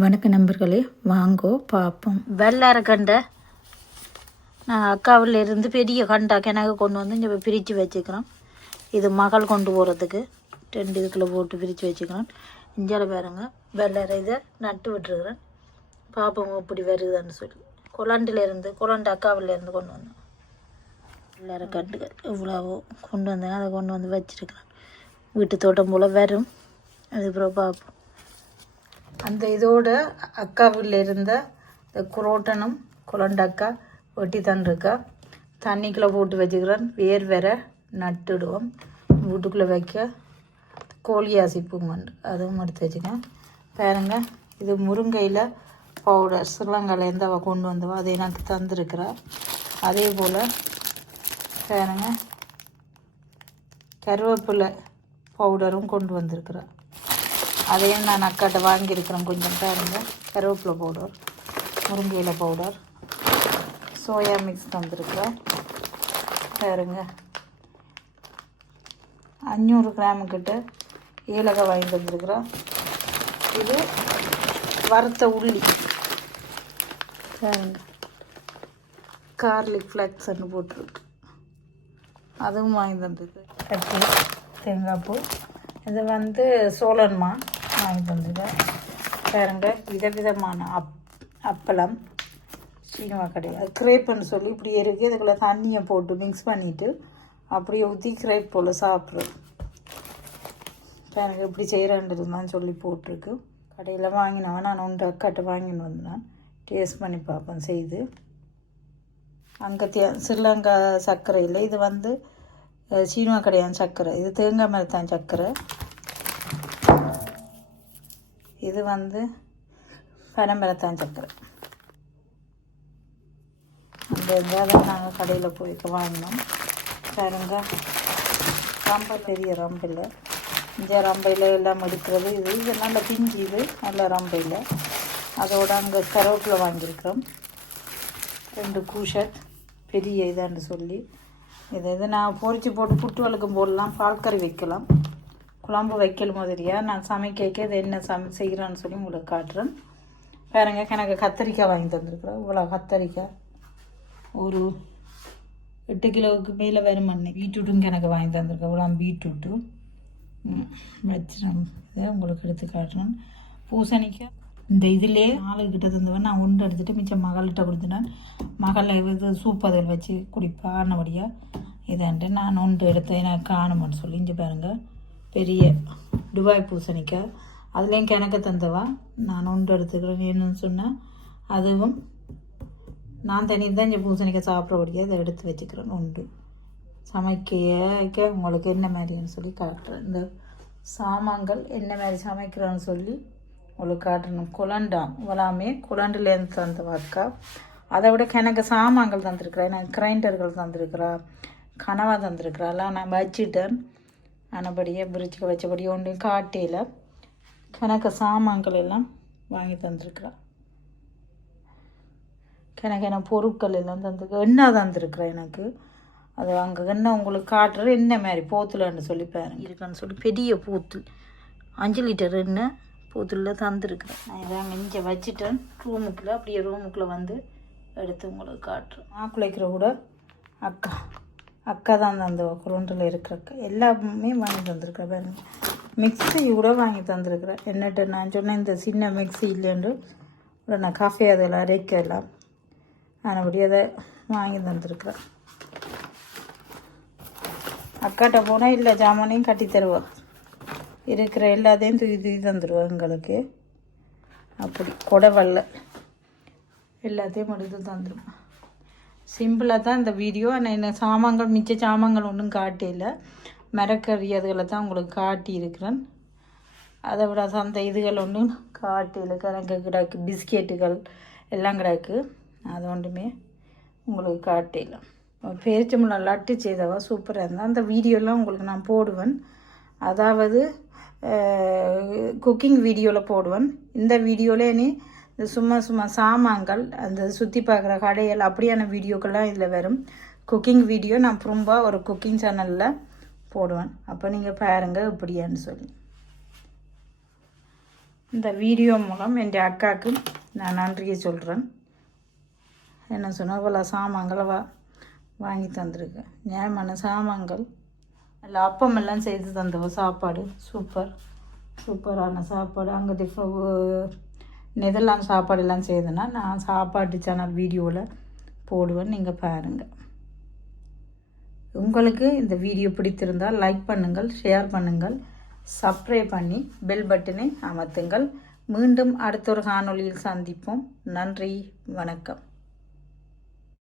வணக்க நண்பர்களே வாங்கோ பார்ப்போம் வெள்ளார கண்டை நான் அக்காவில் இருந்து பெரிய கண்டா கிணக்கு கொண்டு வந்து இங்கே பிரித்து வச்சுக்கிறோம். இது மகள் கொண்டு போகிறதுக்கு ரெண்டு இதுக்குள்ளே போட்டு பிரித்து வச்சுக்கிறோம். இஞ்சால பாருங்க வெள்ளார இதை நட்டு விட்டுருக்குறேன். பார்ப்போம் இப்படி வருதுன்னு சொல்லி. குழண்டுல இருந்து குழண்டு கொண்டு வந்தேன் வெள்ளார கண்டுகள் இவ்வளவோ கொண்டு வந்தேன் அதை கொண்டு வந்து வச்சுருக்கிறேன். வீட்டு தோட்டம் போல் வரும். அதுக்கப்புறம் பார்ப்போம் அந்த இதோட அக்காவில் இருந்த இந்த குரோட்டனும் குழண்டக்கா வெட்டி தந்துருக்கா தண்ணிக்குள்ளே போட்டு வச்சுக்கிறேன். வேர் வேற நட்டுடுவோம். வீட்டுக்குள்ளே வைக்க கோழி அசிப்புங்கண்டு அதுவும் எடுத்து வச்சுக்கேன் பாருங்க இது முருங்கையில் பவுடர் ஸ்ரீலங்காலேருந்து அவள் கொண்டு வந்தவா அதை எனக்கு தந்துருக்கிறா. அதே போல் பாருங்க கருவேப்பிலை பவுடரும் கொண்டு வந்திருக்கிறாள் அதையும் நான் அக்காட்ட வாங்கியிருக்கிறேன். கொஞ்சம் பாருங்க. கருவேப்பிலை பவுடர் முருங்கையில பவுடர் சோயா மிக்ஸ் தந்திருக்கிறேன் பாருங்க. அஞ்சூறு கிராமு கிட்ட ஏலக்காய் வாங்கி தந்துருக்குறேன் இது வறுத்த உள்ளி. பாருங்க. கார்லிக் ஃப்ளக்ஸ்ன்னு போட்டிருக்கு. அதுவும் வாங்கி தந்திருக்கு கட்டி தேங்காய் பூ. இது வந்து சோழன்மா வாங்கி தந்தது பாருங்க விதவிதமான அப் அப்பளம் சீனவா அது கிரேப்புன்னு சொல்லி இப்படி இருக்குது அதுக்குள்ளே தண்ணியை போட்டு மிக்ஸ் பண்ணிவிட்டு அப்படியே ஊற்றி கிரேப் போல் சாப்பிட்றது எனக்கு இப்படி செய்கிறேன்றதுதான் சொல்லி போட்டிருக்கு. கடையில் வாங்கினவன் நான் ஒன்று அக்காட்ட வாங்கின்னு வந்தேன். டேஸ்ட் பண்ணி பார்ப்பேன் செய்து. அங்கே தே ஸ்ரீலங்கா சர்க்கரையில் இது வந்து சீனிவா கடையான் சர்க்கரை. இது தேங்காய் மரத்தான் சர்க்கரை. இது வந்து பனம்பரத்தான் சக்கரை. அந்த இருந்தால் நாங்கள் கடையில் போய் வாங்கினோம். பாருங்க ரொம்ப பெரிய ரம்பில். இந்த ரம்பையில் எல்லாம் எடுக்கிறது இது இது நல்ல பிஞ்சு இது நல்ல ரம்பையில் அதோட அங்கே கருவேப்பிலை வாங்கியிருக்கிறோம். ரெண்டு கூஷட் பெரிய இதான்னு சொல்லி. இதை இது நான் பொறிச்சு போட்டு புட்டு வளர்க்கும் போடலாம் பால்கறி வைக்கலாம். குழம்பு வைக்கல் மாதிரியாக நான் சமைக்க இது என்ன சமை செய்கிறான்னு சொல்லி உங்களுக்கு காட்டுறேன். பாருங்க எனக்கு கத்தரிக்காய் வாங்கி தந்துருக்குறோம் இவ்வளோ கத்தரிக்காய். ஒரு எட்டு கிலோவுக்கு மேலே வரும் மண்ணு பீட்ரூட்டும் எனக்கு வாங்கி தந்திருக்கேன். இவ்வளோ பீட்ரூட்டு. வச்சிடும் இதை உங்களுக்கு எடுத்து காட்டுறேன். பூசணிக்காய். இந்த இதிலே ஆளுக்கிட்ட தந்தவன் நான் ஒன்று எடுத்துகிட்டு மிச்சம் மகள்கிட்ட கொடுத்துட்டேன். மகளை இது சூப்பதில் வச்சு குடிப்பானபடியாக இதான்ட்டு நான் ஒன்று எடுத்தேன். எனக்கு காணுமென்னு சொல்லி இங்கே பாருங்கள் பெரிய துபாய் பூசணிக்காய். அதுலேயும் கிணக்க தந்தவா? நான் ஒன்று எடுத்துக்கிறேன். என்னன்னு சொன்னால் அதுவும் நான் தனி தான் இங்கே பூசணிக்காய் சாப்பிட்றபடியாக அதை எடுத்து வச்சுக்கிறேன். உண்டு. சமைக்க உங்களுக்கு என்ன மாதிரின்னு சொல்லி காட்டுறேன். இந்த சாமான்கள் என்ன மாதிரி சமைக்கிறோன்னு சொல்லி உங்களுக்கு காட்டணும். குழண்டாம் இவ்வளாமே குழண்டுலேருந்து தந்த வாக்கா அதை விட கிணக்க சாமான்கள் தந்திருக்கிறேன் கிரைண்டர்கள் தந்திருக்கிறா. கனவா தந்திருக்கிறா. நான் வச்சுட்டேன். ஆனபடியே பிரிட்ஜுக்கு வச்சபடியே ஒன்றையும் காட்டையில் கணக்க சாமான்கள் எல்லாம் வாங்கி தந்திருக்கிறா எனக்கு பொருட்கள் எல்லாம் தந்துருக்கு எண்ணெய் தந்திருக்கிறேன் எனக்கு. அது அங்கே என்ன உங்களுக்கு காட்டுறது என்ன மாதிரி போத்துலன்னு சொல்லி பாருங்க. இருக்கான்னு சொல்லி பெரிய பூத்து. அஞ்சு லிட்டர் எண்ணெய் பூத்துல தந்துருக்குறேன் நான் இதை இங்கே வச்சுட்டேன். ரூமுக்குள்ளே அப்படியே ரூமுக்குள்ளே வந்து எடுத்து உங்களுக்கு காட்டுறேன். ஆக்குலைக்கிற கூட அக்கா. அக்கா தான் அந்த குரோண்டில் இருக்கிற அக்கா எல்லாமே வாங்கி தந்திருக்கிறேன் பாருங்க. மிக்ஸி கூட வாங்கி தந்திருக்கிறேன் என்னட்ட நான் சொன்னேன் இந்த சின்ன மிக்ஸி இல்லைன்னு உடனே நான் காஃபி அதில் அரைக்கலாம். ஆனபடி அதை வாங்கி தந்திருக்கிறேன் அக்காட்ட போனால் இல்லை ஜாமானையும் கட்டி தருவா. இருக்கிற எல்லாத்தையும் தூக்கி தூக்கி தந்துடுவேன் எங்களுக்கு. அப்படி கொடவல்ல எல்லாத்தையும் எடுத்து தந்துடுவோம் சிம்பிளாக தான் இந்த வீடியோ ஆனால் என்ன சாமான்கள் மிச்ச சாமான்கள் ஒன்றும் காட்டியில். மரக்கறி அதுகளை தான் உங்களுக்கு காட்டியிருக்கிறேன். அதை விட அந்த இதுகள் ஒன்றும் காட்டியில். கணக்கு கிடக்கு பிஸ்கெட்டுகள் எல்லாம் கிடக்கு. அது ஒன்றுமே உங்களுக்கு காட்டியில். பேரிச்சம்பழம் லட்டு செய்தவா? சூப்பராக இருந்தால் அந்த வீடியோலாம் உங்களுக்கு நான் போடுவேன். அதாவது குக்கிங் வீடியோவில் போடுவேன். இந்த வீடியோவில் நீ இந்த சும்மா சும்மா சாமான்கள் அந்த சுற்றி பார்க்குற கடைகள் அப்படியான வீடியோக்கெல்லாம் இதில் வரும். குக்கிங் வீடியோ நான் ரொம்ப ஒரு குக்கிங் சேனலில் போடுவேன். அப்போ நீங்கள் பாருங்கள் இப்படியான்னு சொல்லி. இந்த வீடியோ மூலம் என் அக்காவுக்கு நான் நன்றியை சொல்கிறேன் என்ன சொன்னால் இவ்வளோ சாமான்களை வா வாங்கி தந்திருக்கேன் நியாயமான சாமான்கள். இல்லை அப்பமெல்லாம் செய்து தந்தவ சாப்பாடு. சூப்பர். சூப்பரான சாப்பாடு. அங்கே டிஃப நெதர்லாந்து சாப்பாடெல்லாம் செய்யுதுன்னா நான் சாப்பாட்டு சேனல் வீடியோவில் போடுவேன். நீங்கள் பாருங்கள் உங்களுக்கு இந்த வீடியோ பிடித்திருந்தால் லைக் பண்ணுங்கள் ஷேர் பண்ணுங்கள் சப்ஸ்கிரைப் பண்ணி பெல் பட்டனை அமர்த்துங்கள். மீண்டும் அடுத்த ஒரு காணொலியில் சந்திப்போம். நன்றி வணக்கம்.